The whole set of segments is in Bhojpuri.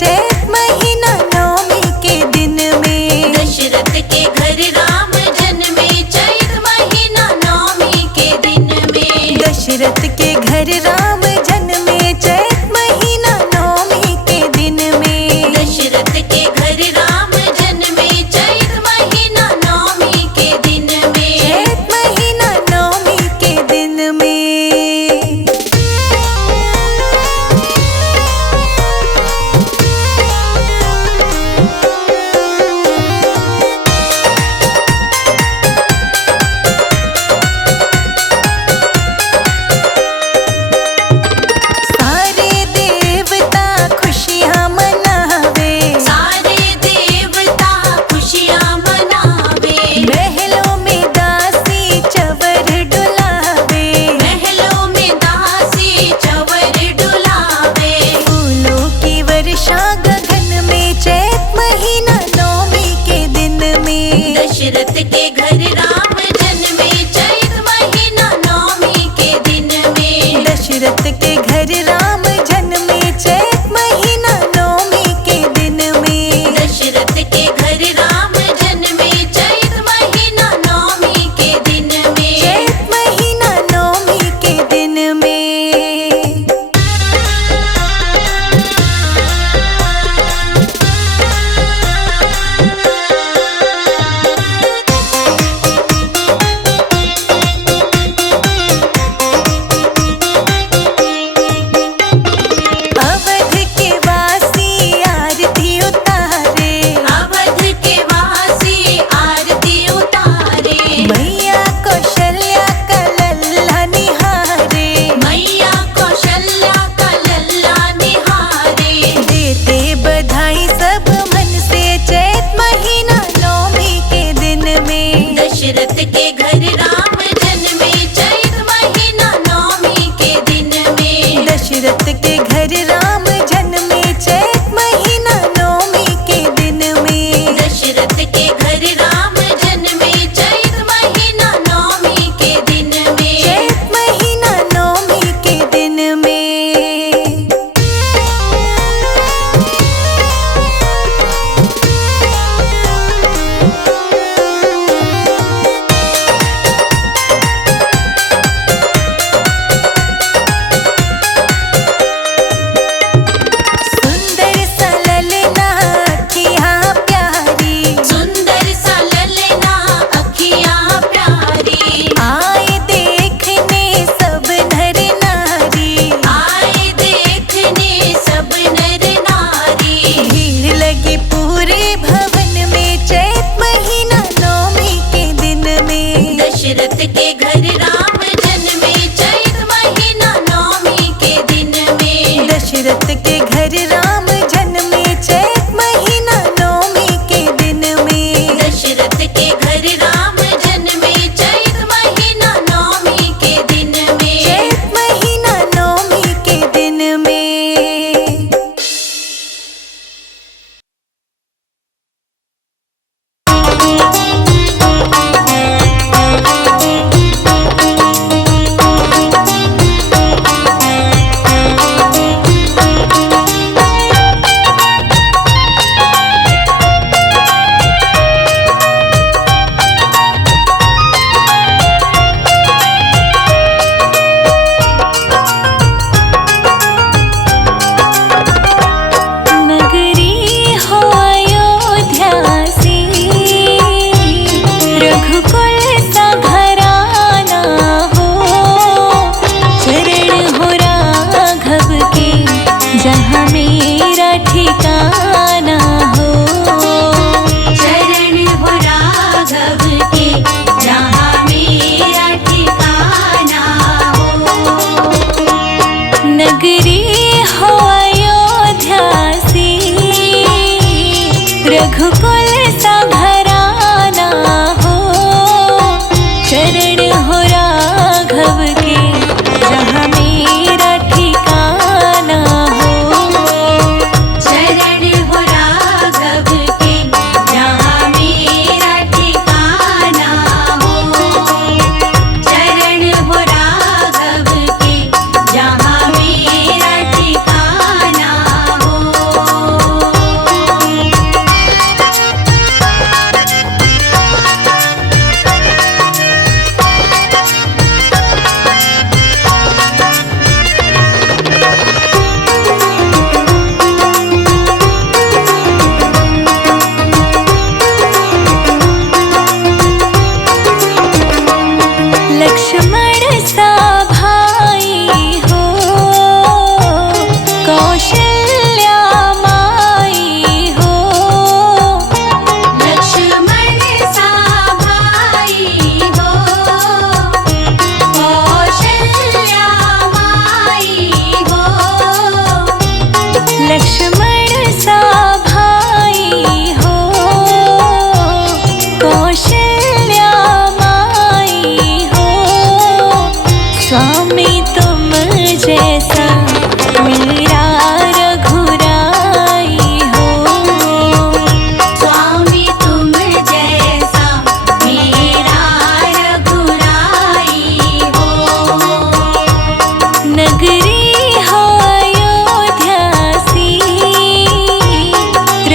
चैत महीना नवमी के दिन में। दशरथ के घर राम जन्मे चैत महीना नवमी के दिन में। दशरथ के घर राम जन्मे चैत महीना नवमी के दिन में। दशरथ के घर राम जन्मे चैत महीना नवमी के दिन में। चैत महीना नवमी के दिन में। सारे देवता खुशियाँ मनावे। सारे देवता खुशियाँ मनावे। महलों में दासी चवर डुलावे। महलों में दासी चवर डुलावे। फूलों की वर्षा गगन में चैत महीना नवमी के दिन में। दशरथ के घर राम जन्मे चैत महीना नवमी के दिन में। दशरथ के घर राम जन्मे चैत महीना नवमी के दिन में। दशरथ के घर राम जन्मे चैत महीना नवमी के दिन में। चैत महीना नवमी के दिन में। अवध के वासी आरती उतारे। अवध के वासी आरती उतारे। मैया कौशल्या का लल्ला निहारे। मैया कौशल्या का लल्ला निहारे। देते बधाई सब मन से चैत महीना नवमी के दिन में। दशरथ के घर राम जन्मे चैत महीना नवमी के दिन में। दशरथ के घर राम जन्मे चैत महीना नवमी के दिन में। दशरथ के घर राम जन्मे चैत महीना नवमी के दिन में। चैत महीना नवमी के दिन में। सुंदर सा ललना अखियाँ प्यारी। सुंदर सा ललना अखियाँ प्यारी। आए देखने सब नर नारी। आए देखने सब नर नारी। भीड़ लगी पूरे भवन में चैत महीना नवमी के दिन में। दशरथ के घर राम जन्मे चैत महीना नवमी के दिन में। दशरथ के घर राम जन्मे चैत महीना नवमी के दिन में। दशरथ के घर राम जन्मे चैत महीना नवमी के दिन में। चैत महीना नवमी के दिन में। नगरी हो अयोध्या सी, रघुकुल सा घराना हो। चरण हो राघव के जहाँ मेरा ठिकाना हो। चरण हो राघव के जहाँ मेरा ठिकाना हो। नगरी हो अयोध्या सी, रघुकुल सा घराना हो। चरण हो राघव के जहाँ मेरा ठिकाना हो। चरण हो राघव के जहाँ मेरा ठिकाना हो। चरण हो राघव के जहाँ मेरा ठिकाना हो।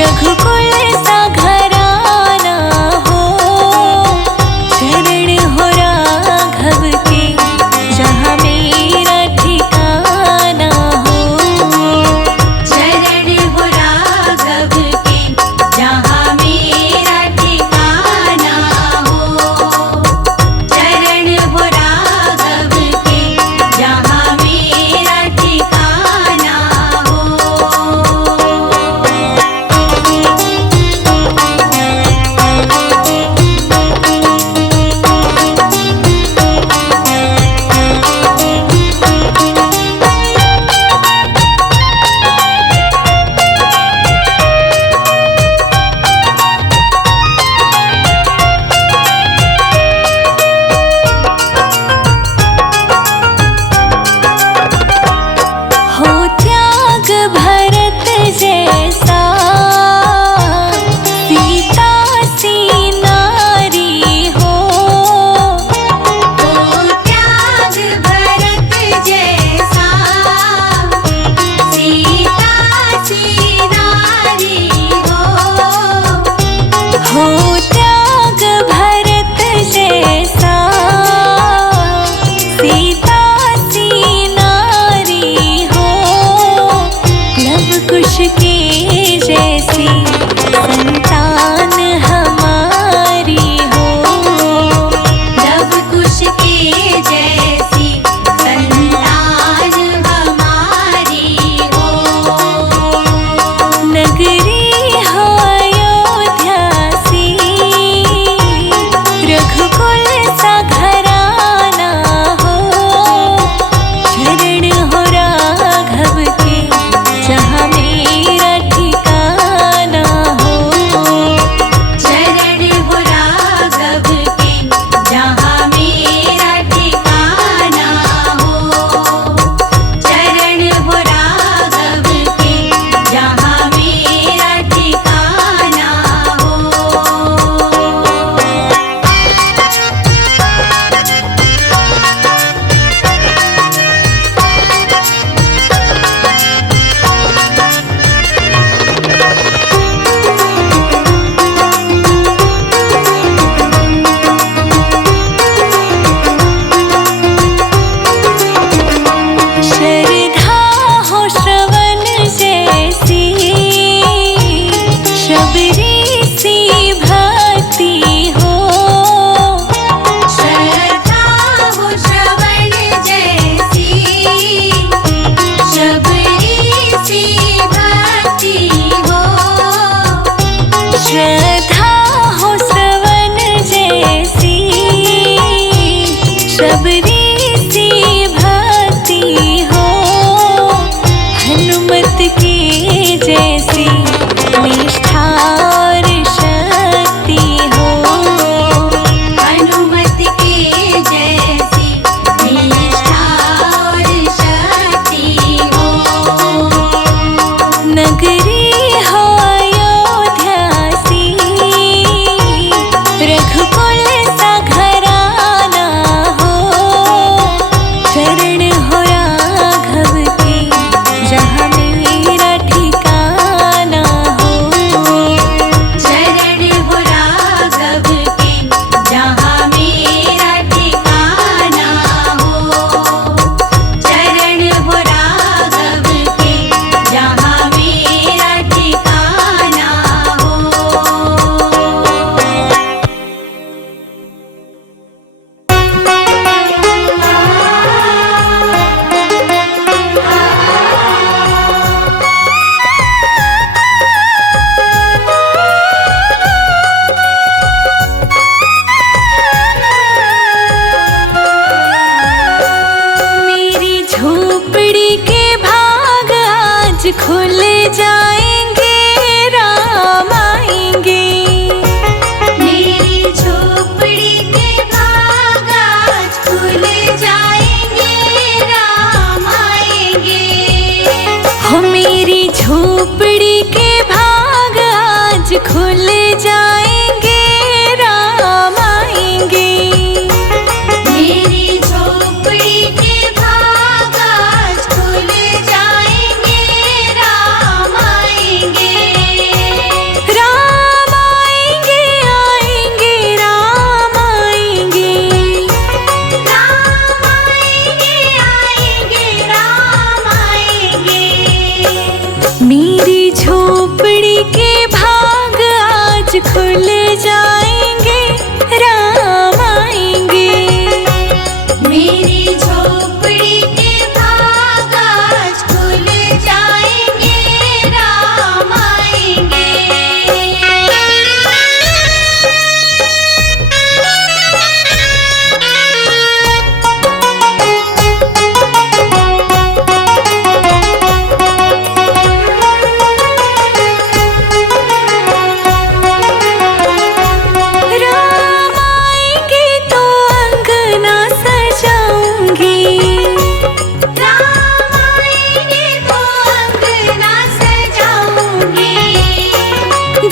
रघुकुल सा घराना हो, चरण हो राघव के जहाँ मेरा ठिकाना हो। चरण हो राघव के जहाँ मेरा ठिकाना हो। चरण हो राघव के जहाँ मेरा ठिकाना हो। हो त्याग भरत जैसा, सीता सी नारी हो। हो त्याग भरत जैसा, सीता सी नारी हो। हो त्याग भरत जैसा, सीता सी नारी हो। लव कुश के जैसी संतान हमारी हो। लव कुश के जैसी संतान हमारी हो। नगरी हो अयोध्या सी, रघुकुल सा घराना हो। चरण हो राघव के जहाँ मेरा ठिकाना हो।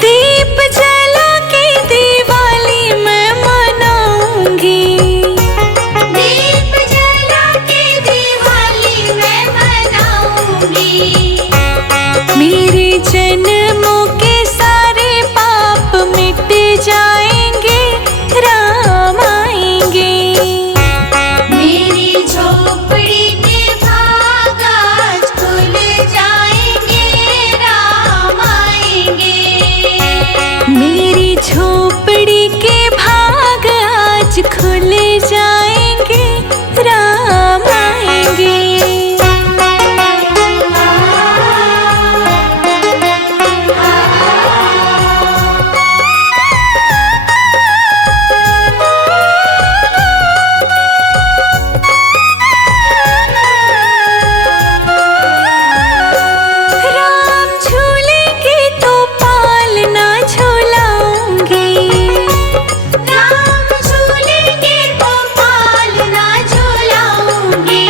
दीप जला के दिवाली मैं मनाऊंगी। दीप जला के दिवाली मैं मनाऊंगी। मेरे जन्मों के सारे पाप मिट जाएंगे, राम आएंगे। मेरी झोपड़ी के भाग आज खुल जाएंगे, राम आएंगे। मेरी झोपड़ी के भाग आज खुल जाएंगे, राम आएंगे। राम झूलेंगे तो पालना झूलाऊंगी। राम झूलेंगे तो पालना झूलाऊंगी।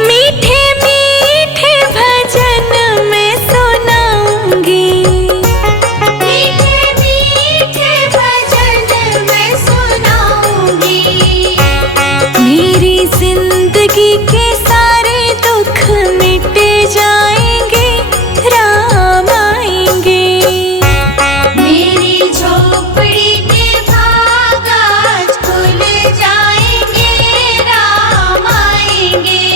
मीठे मीठे भजन मैं सुनाऊंगी। मीठे मीठे भजन मैं सुनाऊंगी। मेरी जिंदगी के सारे दुख मिट जाएंगे, राम आएंगे। मेरी झोपड़ी के भाग आज खुल जाएंगे, राम आएंगे।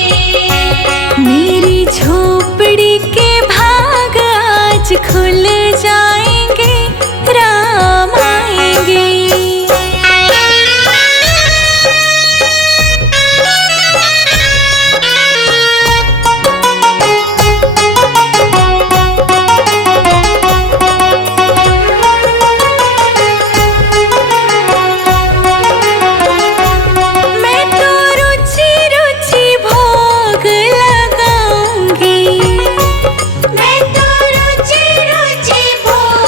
मेरी झोपड़ी के भाग आज खुल जाएंगे, राम आएंगे। मैं तो रुचि रुचि भोग लगाऊंगी। मैं तो रुचि रुचि भोग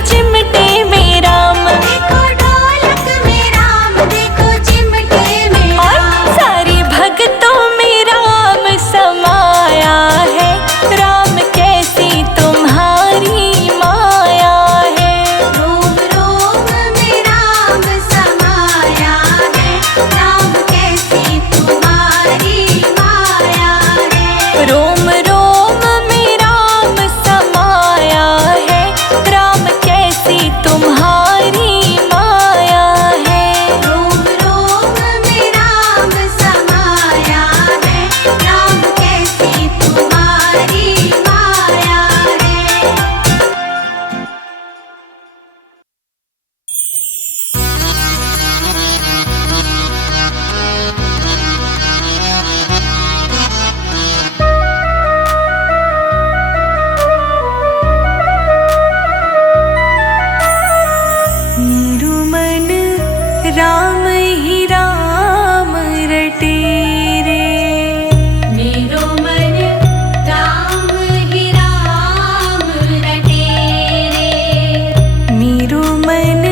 चिमटे में राम, देखो ढोलक में राम, देखो चिमटे में और राम। सारी भक्तों में राम समाया है। राम कैसी तुम्हारी माया है। रोम रोम में राम समाया है, राम कैसी तुम्हारी माया है। रोम रोम में राम समाया है। राम कैसी तुम्हारी माया है। रोम रोम में राम समाया है, राम कैसी तुम्हारी माया है। मेरु मन राम ही राम रटे रे। मेरो मन राम ही राम रटे रे। मेरु मन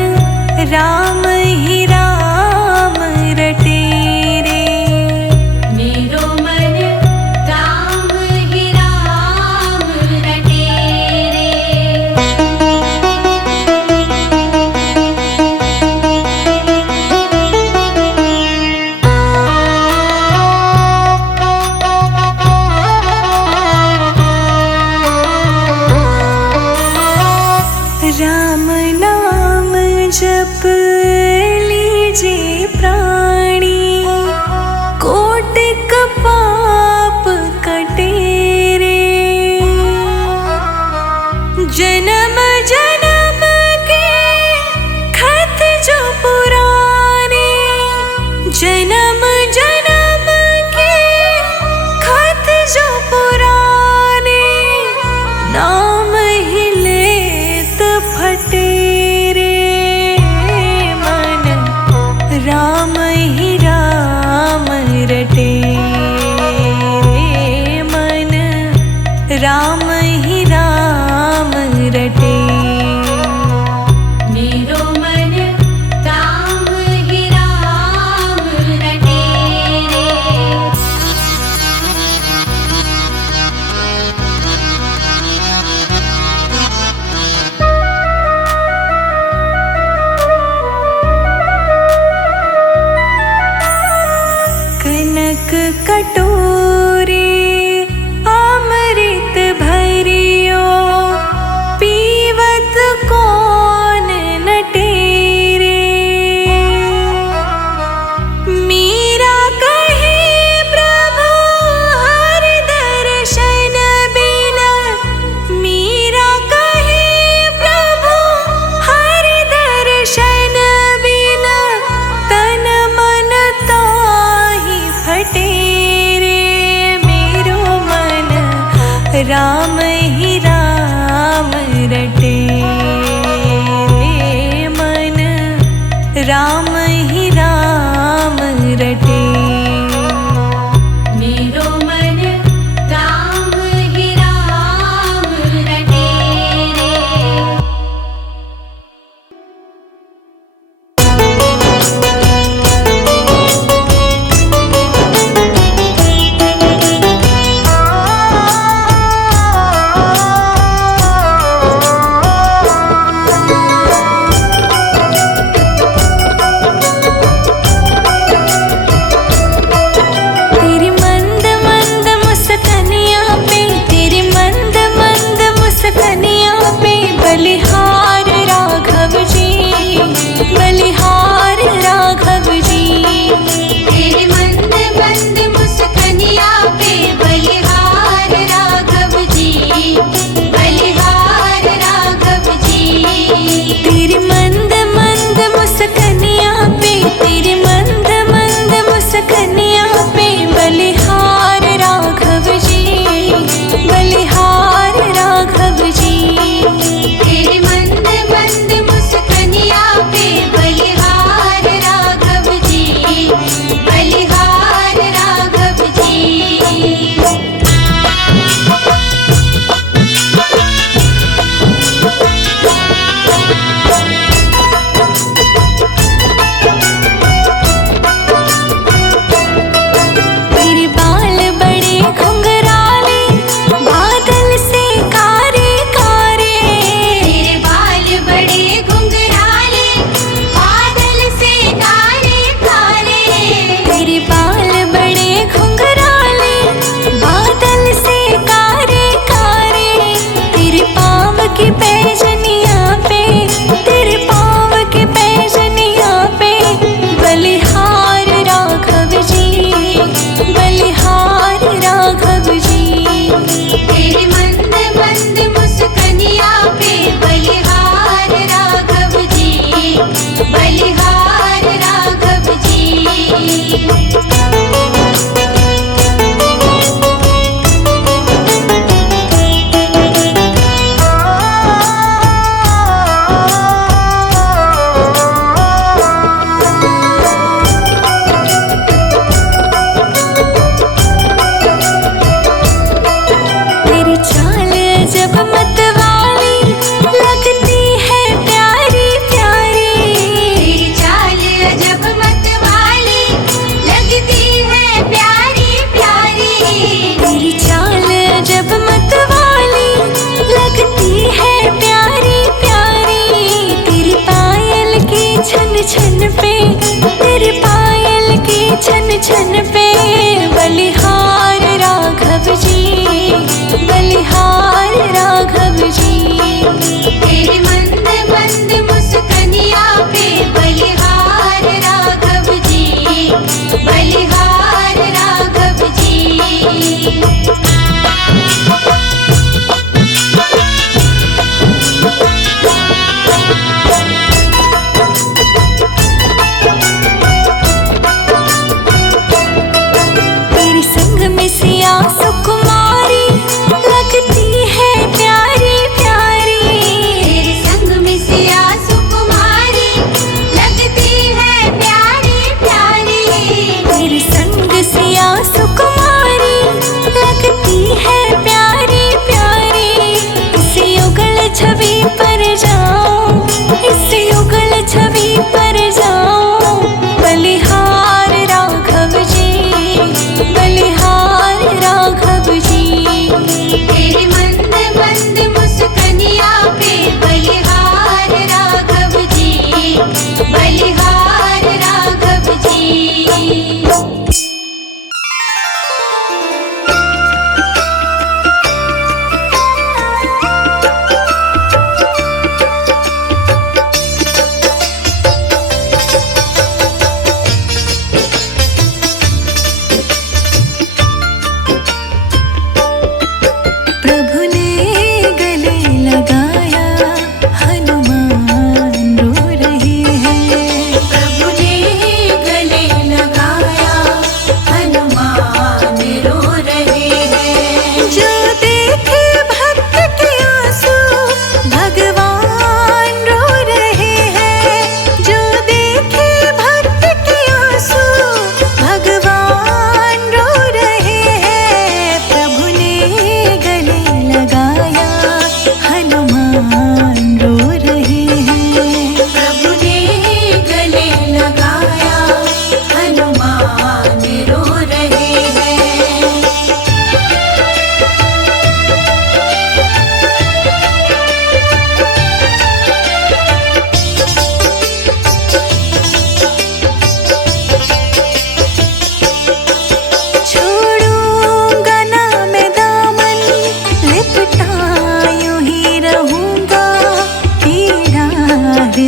राम ही राम रटे रे। मेरो मन राम ही राम रटे रे। राम नाम जप लीजे प्राणी, कोटिक पाप कटे रे। जन्म जन्म के खत जो पुराने, जन्म जन्म के खत जो पुराने, नाम ही लेत फटे रे। मन राम ही राम रटे रे। मन राम ही राम रटे। मेरो मन राम ही राम रटे रे। कनक कटोरे अमृत भरियो, पीवत कौन नटे रे। मीरा कहे प्रभु हर दर्शन बिना, मीरा कहे प्रभु हर दर्शन बिना, तन मन ताहि फटे रे। मेरो मन राम ही राम रटे रे। मन राम ही राम रटे। मेरो मन राम ही राम रटे रे।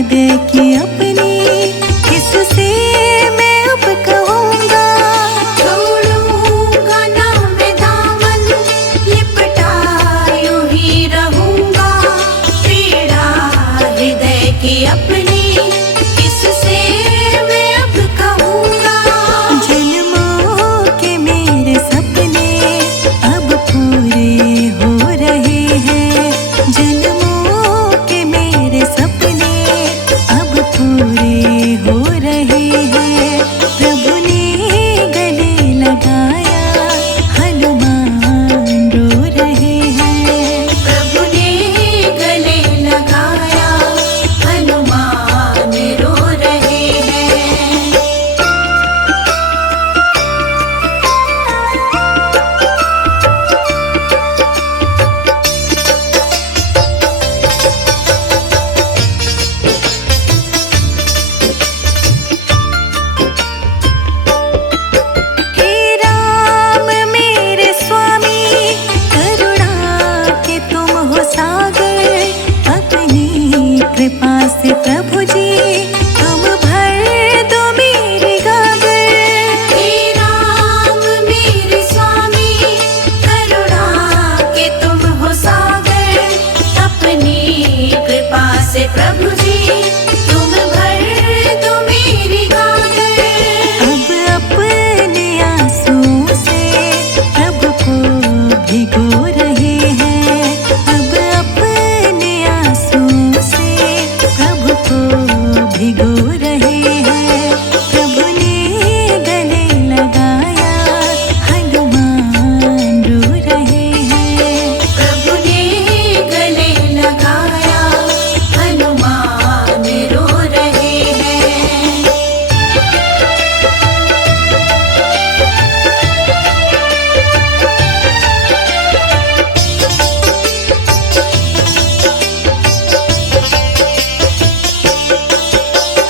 हृदय की अपनी किससे मैं अब कहूँगा। छोड़ूंगा ना मैं दामन, लिपटा यूं ही रहूंगा। पीड़ा हृदय की अपनी किससे मैं अब कहूँगा। जन्मों के मेरे सपने अब पूरे हो रहे हैं। जन्मों के मेरे सपने अब पूरे हो रहे हैं। प्रभु ने गले लगाया, हनुमान रो रहे हैं। प्रभु ने गले लगाया, हनुमान रो रहे हैं। हे राम मेरे स्वामी, करुणा के तुम हो सागर। अपनी कृपा से प्रभु जी तुम भर दो मेरी गागर। हे राम मेरे स्वामी, करुणा के तुम हो सागर। अपनी कृपा से प्रभु जी तुम भर दो मेरी गागर। अब अपने आंसुओं से प्रभु को भिगो रहे हैं। अब अपने आंसुओं से प्रभु को भिगो रहे हैं। प्रभु ने गले लगाया, हनुमान रो रहे हैं। प्रभु ने गले लगाया, हनुमान रो रहे हैं।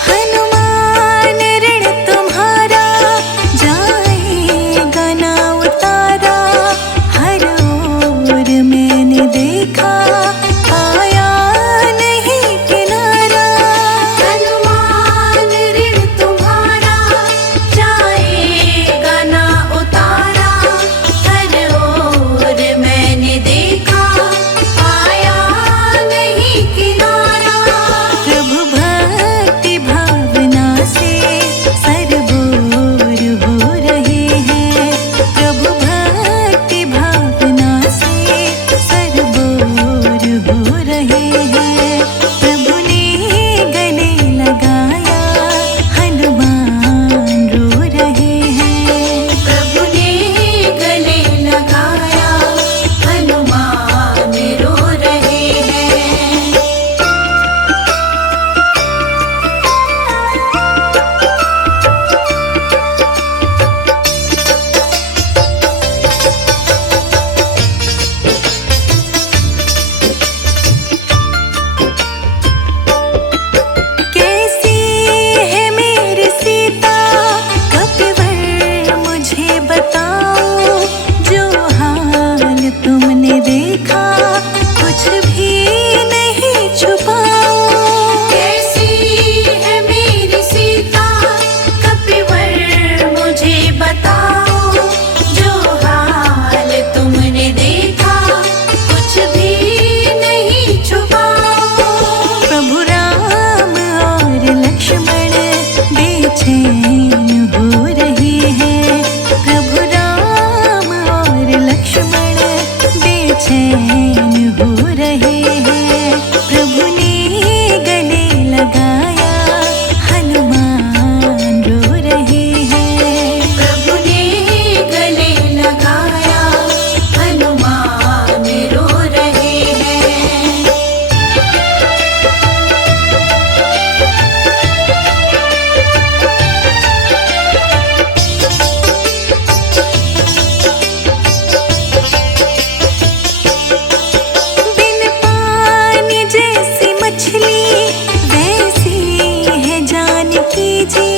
हनुमान ऋण तुम्हारा जाएगा ना उतारा। हर ओर मैंने देखा, आया नहीं किनारा। हनुमान ऋण तुम्हारा जाएगा ना उतारा। हर ओर मैंने देखा, आया नहीं किनारा। प्रभु भक्ति भावना से सरबोर हो रहे हैं। प्रभु भक्ति भावना से सरबोर हो रहे हैं। प्रभु ने गले लगाया, हनुमान रो रहे हैं। प्रभु ने गले लगाया, हनुमान रो रहे हैं। कैसी है मेरी सीता, कपिवर मुझे बताओ। जो हाल तुमने देखा, कुछ भी नहीं छुपाओ। कैसी है मेरी सीता, कपिवर मुझे बताओ। जो हाल तुमने देखा, कुछ भी नहीं छुपाओ। प्रभु राम और लक्ष्मण बेचैन हो रहे हैं। प्रभु राम और लक्ष्मण बेचैन हो रहे हैं। प्रभु ने गले लगाया, हनुमान रो रहे हैं। प्रभु ने गले लगाया, हनुमान रो रहे हैं। बिन पानी जैसी मछली, वैसी है जानकी जी।